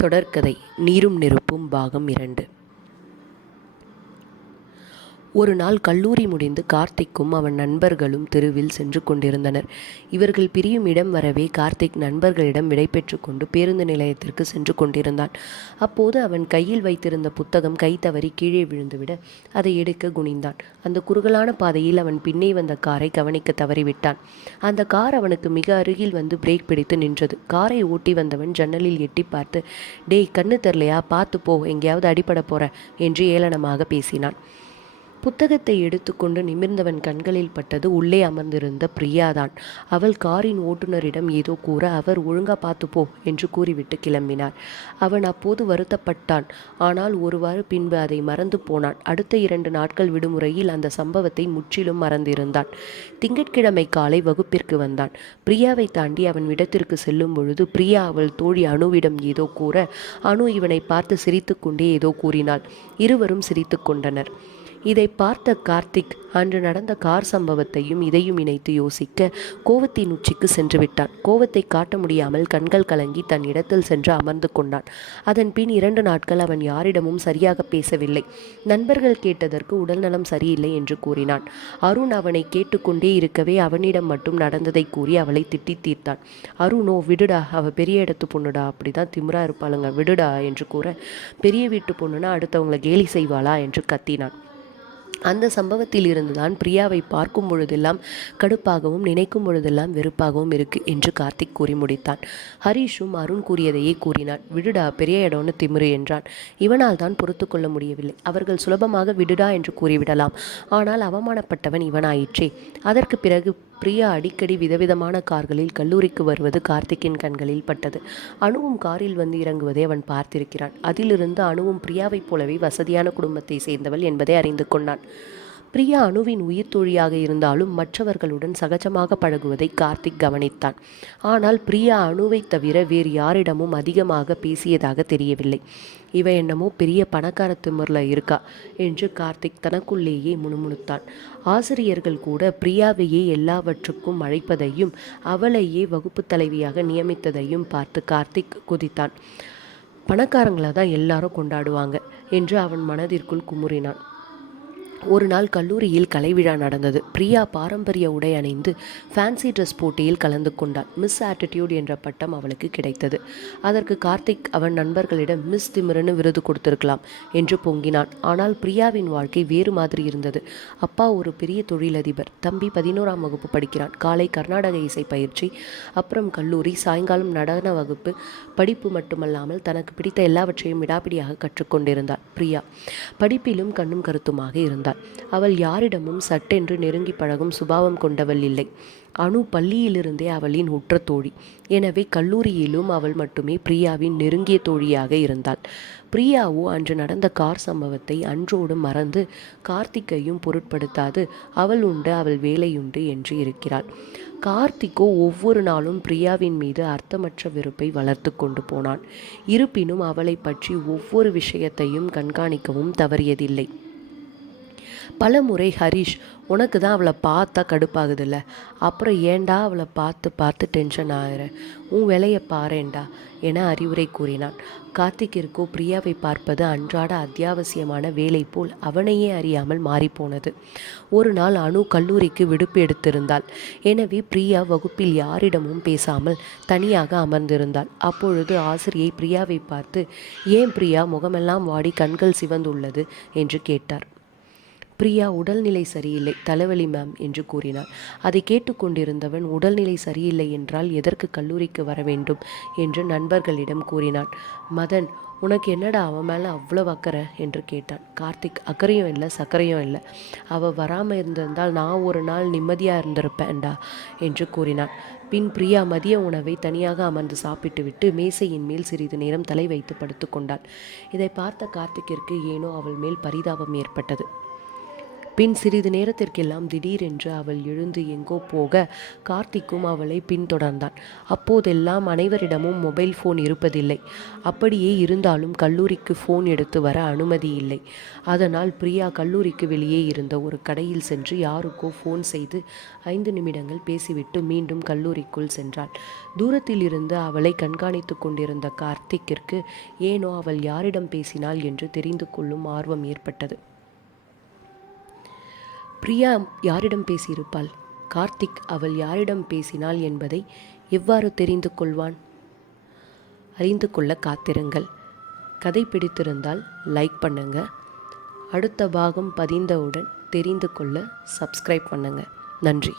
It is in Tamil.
தொடர்கதை நீரும் நெருப்பும் பாகம் இரண்டு. ஒரு நாள் கல்லூரி முடிந்து கார்த்திக்கும் அவன் நண்பர்களும் தெருவில் சென்று கொண்டிருந்தனர். இவர்கள் பிரியும் இடம் வரவே கார்த்திக் நண்பர்களிடம் விடை கொண்டு பேருந்து நிலையத்திற்கு சென்று கொண்டிருந்தான். அப்போது அவன் கையில் வைத்திருந்த புத்தகம் கை தவறி கீழே விழுந்துவிட அதை எடுக்க குனிந்தான். அந்த குறுகலான பாதையில் அவன் பின்னே வந்த காரை கவனிக்க தவறிவிட்டான். அந்த கார் அவனுக்கு மிக அருகில் வந்து பிரேக் பிடித்து நின்றது. காரை ஓட்டி வந்தவன் ஜன்னலில் எட்டி பார்த்து டேய் கண்ணு தரலையா பார்த்து போ எங்கேயாவது அடிபட போற என்று ஏளனமாக பேசினான். புத்தகத்தை எடுத்துக்கொண்டு நிமிர்ந்தவன் கண்களில் பட்டது உள்ளே அமர்ந்திருந்த பிரியாதான். அவள் காரின் ஓட்டுநரிடம் ஏதோ கூற அவர் ஒழுங்கா பார்த்துப்போ என்று கூறிவிட்டு கிளம்பினார் அவன் அப்போது வருத்தப்பட்டான். ஆனால் ஒருவாறு பின்பு அதை மறந்து போனான். அடுத்த இரண்டு நாட்கள் விடுமுறையில் அந்த சம்பவத்தை முற்றிலும் மறந்திருந்தான். திங்கட்கிழமை காலை வகுப்பிற்கு வந்தான். பிரியாவை தாண்டி அவன் இடத்திற்கு செல்லும் பொழுது பிரியா அவள் தோழி அணுவிடம் ஏதோ கூற அணு இவனை பார்த்து சிரித்துக்கொண்டே ஏதோ கூறினாள். இருவரும் சிரித்து கொண்டனர். இதை பார்த்த கார்த்திக் அன்று நடந்த கார் சம்பவத்தையும் இதையும் இணைத்து யோசிக்க கோவத்தின் உச்சிக்கு சென்று விட்டான். கோவத்தை காட்ட முடியாமல் கண்கள் கலங்கி தன் இடத்தில் சென்று அமர்ந்து கொண்டான். அதன் பின் இரண்டு நாட்கள் அவன் யாரிடமும் சரியாக பேசவில்லை. நண்பர்கள் கேட்டதற்கு உடல்நலம் சரியில்லை என்று கூறினான். அருண் அவனை கேட்டுக்கொண்டே இருக்கவே அவனிடம் மட்டும் நடந்ததை கூறி அவளை திட்டி தீர்த்தான். அருணோ விடுடா. அவ பெரிய இடத்து பொண்ணுடா. அப்படிதான் திமிரா இருப்பாளுங்க. விடுடா என்று கூற பெரிய வீட்டு பொண்ணுனா அடுத்தவங்களை கேலி செய்வாளா என்று கத்தினான். அந்த சம்பவத்தில் இருந்துதான் பிரியாவை பார்க்கும் பொழுதெல்லாம் கடுப்பாகவும் நினைக்கும் பொழுதெல்லாம் வெறுப்பாகவும் இருக்கு என்று கார்த்திக் கூறி முடித்தான். ஹரீஷும் அருண் கூறியதையே கூறினான். விடுடா பெரிய இடம்னு திமிரு என்றான். இவனால் தான் பொறுத்து கொள்ள முடியவில்லை. அவர்கள் சுலபமாக விடுடா என்று கூறிவிடலாம். ஆனால் அவமானப்பட்டவன் இவனாயிற்றே. அதற்கு பிறகு பிரியா அடிக்கடி விதவிதமான கார்களில் கல்லூரிக்கு வருவது கார்த்திக்கின் கண்களில் பட்டது. அணுவும் காரில் வந்து இறங்குவதை அவன் பார்த்திருக்கிறான். அதிலிருந்து அணுவும் பிரியாவைப் போலவே வசதியான குடும்பத்தை சேர்ந்தவள் என்பதை அறிந்து கொண்டான். பிரியா அணுவின் உயிர் தோழியாக இருந்தாலும் மற்றவர்களுடன் சகஜமாக பழகுவதை கார்த்திக் கவனித்தான். ஆனால் பிரியா அணுவை தவிர வேறு யாரிடமும் அதிகமாக பேசியதாக தெரியவில்லை. இவ என்னமோ பெரிய பணக்கார திமிரில் இருக்கா என்று கார்த்திக் தனக்குள்ளேயே முணுமுணுத்தான். ஆசிரியர்கள் கூட பிரியாவையே எல்லாவற்றுக்கும் அழைப்பதையும் அவளையே வகுப்பு தலைவியாக நியமித்ததையும் பார்த்து கார்த்திக் குதித்தான். பணக்காரங்களை தான் எல்லாரும் கொண்டாடுவாங்க என்று அவன் மனதிற்குள் குமுறினான். ஒரு நாள் கல்லூரியில் கலைவிழா நடந்தது. பிரியா பாரம்பரிய உடை அணிந்து ஃபேன்சி ட்ரெஸ் போட்டியில் கலந்து கொண்டாள். மிஸ் ஆட்டிடியூட் என்ற பட்டம் அவளுக்கு கிடைத்தது. அதற்கு கார்த்திக் அவன் நண்பர்களிடம் மிஸ் திமிரனு விருது கொடுத்திருக்கலாம் என்று பொங்கினான். ஆனால் பிரியாவின் வாழ்க்கை வேறு மாதிரி இருந்தது. அப்பா ஒரு பெரிய தொழிலதிபர். தம்பி பதினோராம் வகுப்பு படிக்கிறான். காலை கர்நாடக இசை பயிற்சி அப்புறம் கல்லூரி சாயங்காலம் நடன வகுப்பு. படிப்பு மட்டுமல்லாமல் தனக்கு பிடித்த எல்லாவற்றையும் விடாபிடியாக கற்றுக்கொண்டிருந்தாள் பிரியா. படிப்பிலும் கண்ணும் கருத்துமாக இருந்தாள். இருந்தாள் அவள் யாரிடமும் சட்டென்று நெருங்கி பழகும் சுபாவம் கொண்டவள் இல்லை. அணு பள்ளியிலிருந்தே அவளின் உற்ற தோழி. எனவே கல்லூரியிலும் அவள் மட்டுமே பிரியாவின் நெருங்கிய தோழியாக இருந்தாள். பிரியாவோ அன்று நடந்த கார் சம்பவத்தை அன்றோடு மறந்து கார்த்திக்கையும் பொருட்படுத்தாது அவள் உண்டு அவள் வேலையுண்டு என்று இருக்கிறாள். கார்த்திகோ ஒவ்வொரு நாளும் பிரியாவின் மீது அர்த்தமற்ற வெறுப்பை வளர்த்து கொண்டு போனான். இருப்பினும் அவளை பற்றி ஒவ்வொரு விஷயத்தையும் கண்காணிக்கவும் தவறியதில்லை. பல முறை ஹரிஷ் உனக்கு தான் அவளை பார்த்தா கடுப்பாகுதுல்ல. அப்புறம் ஏண்டா அவளை பார்த்து பார்த்து டென்ஷன் ஆகிற? உன் வேலையை பாறேண்டா என அறிவுரை கூறினான். கார்த்திக்கிற்கோ பிரியாவை பார்ப்பது அன்றாட அத்தியாவசியமான வேலை போல் அவனையே அறியாமல் மாறிப்போனது. ஒரு நாள் அணு கல்லூரிக்கு விடுப்பு எடுத்திருந்தாள். எனவே பிரியா வகுப்பில் யாரிடமும் பேசாமல் தனியாக அமர்ந்திருந்தாள். அப்பொழுது ஆசிரியை பிரியாவை பார்த்து ஏன் பிரியா முகமெல்லாம் வாடி கண்கள் சிவந்துள்ளது? என்று கேட்டார். பிரியா உடல்நிலை சரியில்லை தலைவலி மேம் என்று கூறினார் அதை கேட்டுக்கொண்டிருந்தவன் உடல்நிலை சரியில்லை என்றால் எதற்கு கல்லூரிக்கு வர வேண்டும்? என்று நண்பர்களிடம் கூறினான் மதன் உனக்கு என்னடா அவன் மேலே அவ்வளோ அக்கறை? என்று கேட்டான். கார்த்திக் அக்கறையும் இல்லை சக்கரையும் இல்லை. அவள் வராமல் இருந்திருந்தால் நான் ஒரு நாள் நிம்மதியாக இருந்திருப்பேன்டா என்று கூறினான் பின் பிரியா மதிய உணவை தனியாக அமர்ந்து சாப்பிட்டுவிட்டு மேசையின் மேல் சிறிது நேரம் தலை வைத்து படுத்து கொண்டாள். இதை பார்த்த கார்த்திக்கிற்கு ஏனோ அவள் மேல் பரிதாபம் ஏற்பட்டது. பின் சிறிது நேரத்திற்கெல்லாம் திடீரென்று அவள் எழுந்து எங்கோ போக கார்த்திக்கும் அவளை பின்தொடர்ந்தான் அப்போதெல்லாம் அனைவரிடமும் மொபைல் ஃபோன் இருப்பதில்லை. அப்படியே இருந்தாலும் கல்லூரிக்கு ஃபோன் எடுத்து வர அனுமதி இல்லை. அதனால் பிரியா கல்லூரிக்கு வெளியே இருந்த ஒரு கடையில் சென்று யாருக்கோ ஃபோன் செய்து ஐந்து நிமிடங்கள் பேசிவிட்டு மீண்டும் கல்லூரிக்குள் சென்றாள். தூரத்தில் இருந்து அவளை கண்காணித்து கொண்டிருந்த கார்த்திக்கிற்கு ஏனோ அவள் யாரிடம் பேசினாள்? என்று தெரிந்து கொள்ளும் ஆர்வம் ஏற்பட்டது. பிரியா யாரிடம் பேசியிருப்பாள்? கார்த்திக் அவள் யாரிடம் பேசினாள் என்பதை எவ்வாறு தெரிந்து கொள்வான்? அறிந்து கொள்ள காத்திருங்கள். கதை பிடித்திருந்தால் லைக் பண்ணுங்க. அடுத்த பாகம் பதிந்தவுடன் தெரிந்து கொள்ள சப்ஸ்கிரைப் பண்ணுங்க. நன்றி.